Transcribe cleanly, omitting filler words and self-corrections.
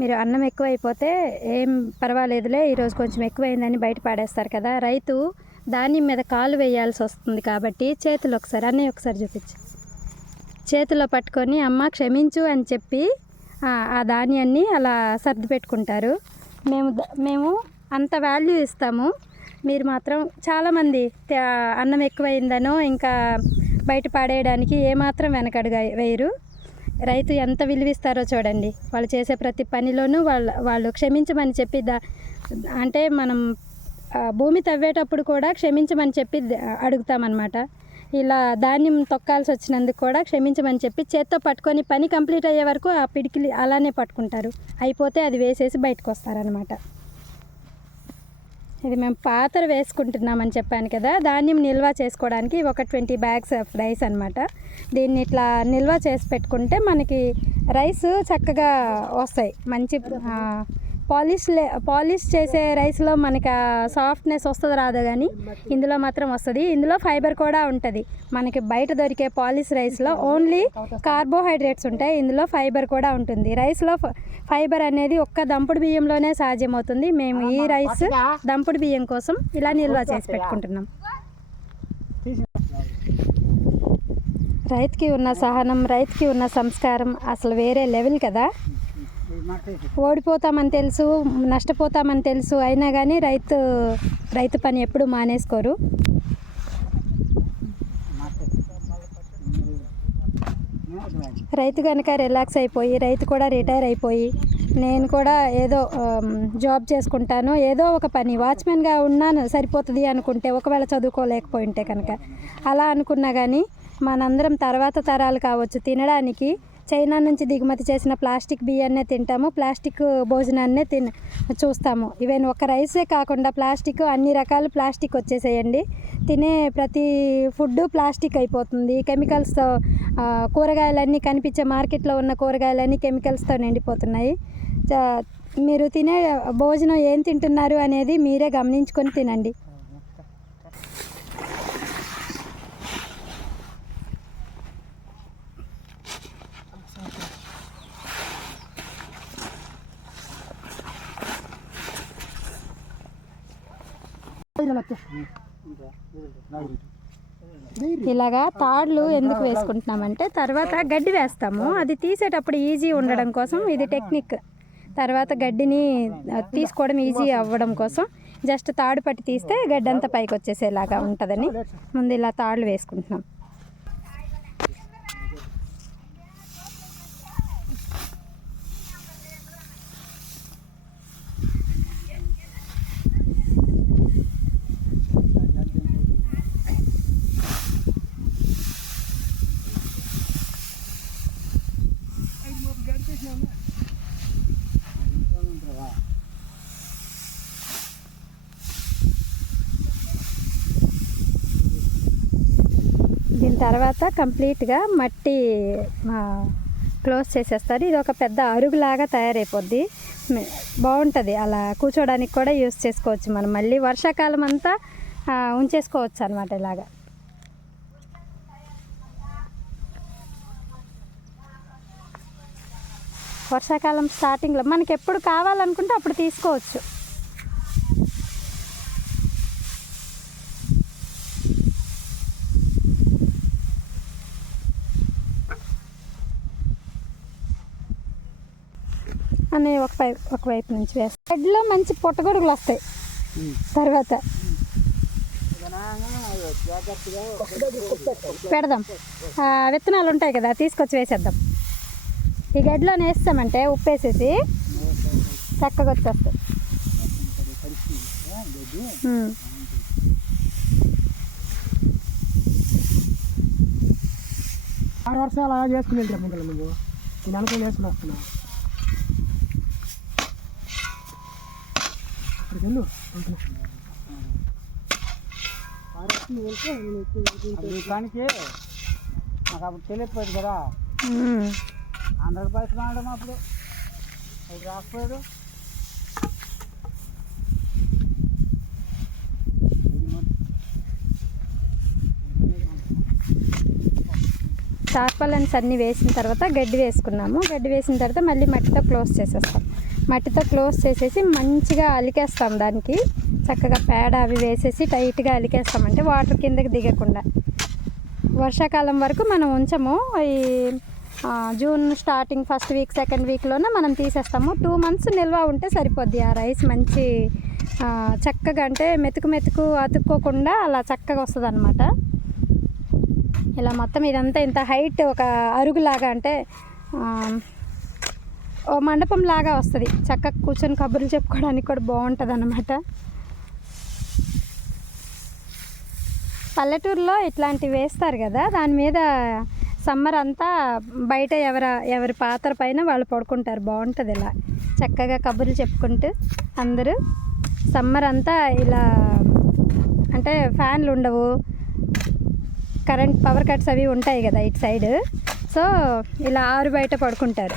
మీరు అన్నం ఎక్కువైపోతే ఏం పర్వాలేదులే, ఈరోజు కొంచెం ఎక్కువైందని బయట పాడేస్తారు కదా. రైతు ధాన్యం మీద కాలు వేయాల్సి వస్తుంది కాబట్టి చేతులు ఒకసారి అన్నయ్య ఒకసారి చూపించు. చేతిలో పట్టుకొని అమ్మ క్షమించు అని చెప్పి ఆ ధాన్యాన్ని అలా సర్ది పెట్టుకుంటారు. మేము అంత వాల్యూ ఇస్తాము. మీరు మాత్రం చాలామంది అన్నం ఎక్కువైందనో ఇంకా బయట పాడేయడానికి ఏమాత్రం వెనకడుగు వేయరు. రైతు ఎంత విలువిస్తారో చూడండి. వాళ్ళు చేసే ప్రతి పనిలోనూ వాళ్ళు క్షమించమని చెప్పి అంటే మనం భూమి తవ్వేటప్పుడు కూడా క్షమించమని చెప్పి అడుగుతామన్నమాట. ఇలా ధాన్యం తొక్కాల్సి వచ్చినందుకు కూడా క్షమించమని చెప్పి చేత్తో పట్టుకొని పని కంప్లీట్ అయ్యే వరకు ఆ పిడికిలి అలానే పట్టుకుంటారు. అయిపోతే అది వేసేసి బయటకు వస్తారనమాట. ఇది మేము పాత్ర వేసుకుంటున్నామని చెప్పాను కదా, ధాన్యం నిల్వ చేసుకోవడానికి ఒక 20 bags ఆఫ్ రైస్ అనమాట. దీన్ని ఇట్లా నిల్వ చేసి పెట్టుకుంటే మనకి రైస్ చక్కగా వస్తాయి. మంచి పాలిష్ చేసే రైస్లో మనకి సాఫ్ట్నెస్ వస్తుంది రాదు, కానీ ఇందులో మాత్రం వస్తుంది. ఇందులో ఫైబర్ కూడా ఉంటుంది. మనకి బయట దొరికే పాలిష్ రైస్లో ఓన్లీ కార్బోహైడ్రేట్స్ ఉంటాయి, ఇందులో ఫైబర్ కూడా ఉంటుంది. రైస్లో ఫైబర్ అనేది ఒక్క దంపుడు బియ్యంలోనే సాధ్యమవుతుంది. మేము ఈ రైస్ దంపుడు బియ్యం కోసం ఇలా నిల్వ చేసి పెట్టుకుంటున్నాం. రైతుకి ఉన్న సహనం, రైతుకి ఉన్న సంస్కారం అసలు వేరే లెవెల్ కదా. ఓడిపోతామని తెలుసు, నష్టపోతామని తెలుసు, అయినా కానీ రైతు పని ఎప్పుడు మానేసుకోరు. రైతు కనుక రిలాక్స్ అయిపోయి, రైతు కూడా రిటైర్ అయిపోయి, నేను కూడా ఏదో జాబ్ చేసుకుంటాను, ఏదో ఒక పని వాచ్మెన్గా ఉన్నాను సరిపోతుంది అనుకుంటే, ఒకవేళ చదువుకోలేకపోయి ఉంటే కనుక అలా అనుకున్నా కానీ మనందరం తర్వాత తరాలు కావచ్చు తినడానికి చైనా నుంచి దిగుమతి చేసిన ప్లాస్టిక్ బియ్యాన్నే తింటాము, ప్లాస్టిక్ భోజనాన్నే చూస్తాము. ఈవెన్ ఒక రైసే కాకుండా ప్లాస్టిక్, అన్ని రకాల ప్లాస్టిక్ వచ్చేసేయండి. తినే ప్రతి ఫుడ్ ప్లాస్టిక్ అయిపోతుంది. కెమికల్స్తో కూరగాయలన్నీ కనిపించే మార్కెట్లో ఉన్న కూరగాయలన్నీ కెమికల్స్తో నిండిపోతున్నాయి. మీరు తినే భోజనం ఏం తింటున్నారు అనేది మీరే గమనించుకొని తినండి. ఇలాగా తాళ్ళు ఎందుకు వేసుకుంటున్నామంటే తర్వాత గడ్డి వేస్తాము, అది తీసేటప్పుడు ఈజీ ఉండడం కోసం ఇది టెక్నిక్. తర్వాత గడ్డిని తీసుకోవడం ఈజీ అవ్వడం కోసం జస్ట్ తాడు పట్టి తీస్తే గడ్డి అంతా పైకి వచ్చేసేలాగా ఉంటుందని ముందు ఇలా తాళ్ళు వేసుకుంటున్నాం. దీని తర్వాత కంప్లీట్గా మట్టి క్లోజ్ చేసేస్తారు. ఇది ఒక పెద్ద అరుగులాగా తయారైపోద్ది, బాగుంటుంది. అలా కూర్చోడానికి కూడా యూస్ చేసుకోవచ్చు మనం. మళ్ళీ వర్షాకాలం అంతా ఉంచేసుకోవచ్చు అనమాట. ఇలాగా వర్షాకాలం స్టార్టింగ్లో మనకి ఎప్పుడు కావాలనుకుంటే అప్పుడు తీసుకోవచ్చు. అని ఒకవైపు నుంచి వేస్తాం. గడ్డిలో మంచి పుట్టగొడుగులు వస్తాయి. తర్వాత పెడదాం, విత్తనాలు ఉంటాయి కదా తీసుకొచ్చి వేసేద్దాం. ఈ గడ్డిలో వేస్తామంటే ఉప్పు వేసేసి చక్కగా వచ్చేస్తాయి. ఆరు వర్షాలు అలా చేసుకుని వెళ్తాం ముందు నేను అనుకుని వేసుకుని వస్తున్నా. దానికి నాకు అప్పుడు తెలియకపోయేది కదా, 100 రూపాయలు వాడడం అప్పుడు అది రాకపోయాడు. టార్పాలిన్స్ అన్నీ వేసిన తర్వాత గడ్డి వేసుకున్నాము. గడ్డి వేసిన తర్వాత మళ్ళీ మట్టితో క్లోజ్ చేసేస్తాం. మట్టితో క్లోజ్ చేసేసి మంచిగా అలికేస్తాం. దానికి చక్కగా పేడ అవి వేసేసి టైట్గా అలికేస్తామంటే వాటర్ కిందకి దిగకుండా. వర్షాకాలం వరకు మనం ఉంచము. ఈ June starting first week second వీక్లోనే మనం తీసేస్తాము. 2 months నిల్వ ఉంటే సరిపోద్ది. ఆ రైస్ మంచి చక్కగా అంటే మెతుకు అతుక్కోకుండా అలా చక్కగా వస్తుంది అనమాట. ఇలా మొత్తం ఇదంతా ఇంత హైట్ ఒక అరుగులాగా అంటే ఓ మండపం లాగా వస్తుంది. చక్కగా కూర్చొని కబుర్లు చెప్పుకోవడానికి కూడా బాగుంటుంది అన్నమాట. పల్లెటూరులో ఇట్లాంటివి వేస్తారు కదా, దాని మీద సమ్మర్ అంతా బయట ఎవరి పాత్ర పైన వాళ్ళు పడుకుంటారు. బాగుంటుంది ఇలా చక్కగా కబుర్లు చెప్పుకుంటూ అందరూ. సమ్మర్ అంతా ఇలా అంటే ఫ్యాన్లు ఉండవు, పవర్ కట్స్ అవి ఉంటాయి కదా ఇటు సైడ్. సో ఇలా ఆరు బయట పడుకుంటారు.